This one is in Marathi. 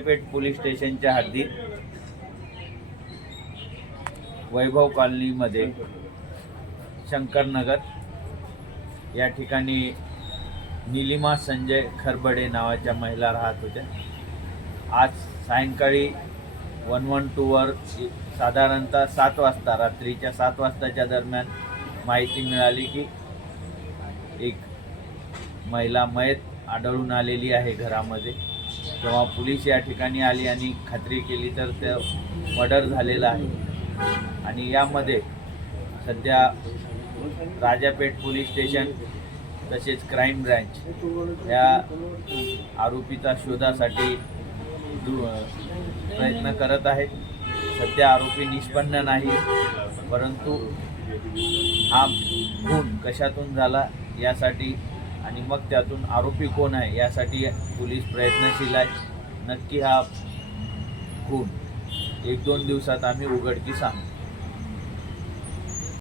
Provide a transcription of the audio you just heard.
पेठ पोलीस स्टेशनच्या हद्दीत वैभव कॉलनीमध्ये शंकरनगर या ठिकाणी निलिमा संजय खरबडे नावाच्या महिला राहत होत्या आज सायंकाळी वन वन टूवर साधारणतः सात वाजता रात्रीच्या सात वाजताच्या दरम्यान माहिती मिळाली की एक महिला मयत आढळून आलेली आहे घरामध्ये जेव्हा पोलीस या ठिकाणी आली आणि खात्री केली तर ते मर्डर झालेलं आहे आणि यामध्ये सध्या राजापेठ पोलीस स्टेशन तसेच क्राईम ब्रँच या आरोपीचा शोधासाठी प्रयत्न करत आहेत सध्या आरोपी निष्पन्न नाही परंतु हा खून कशातून झाला यासाठी आणि मग त्यातून आरोपी कोण आहे यासाठी पोलीस प्रयत्नशील आहे नक्की हा खून एक दोन दिवसात आम्ही उघडकी सांगू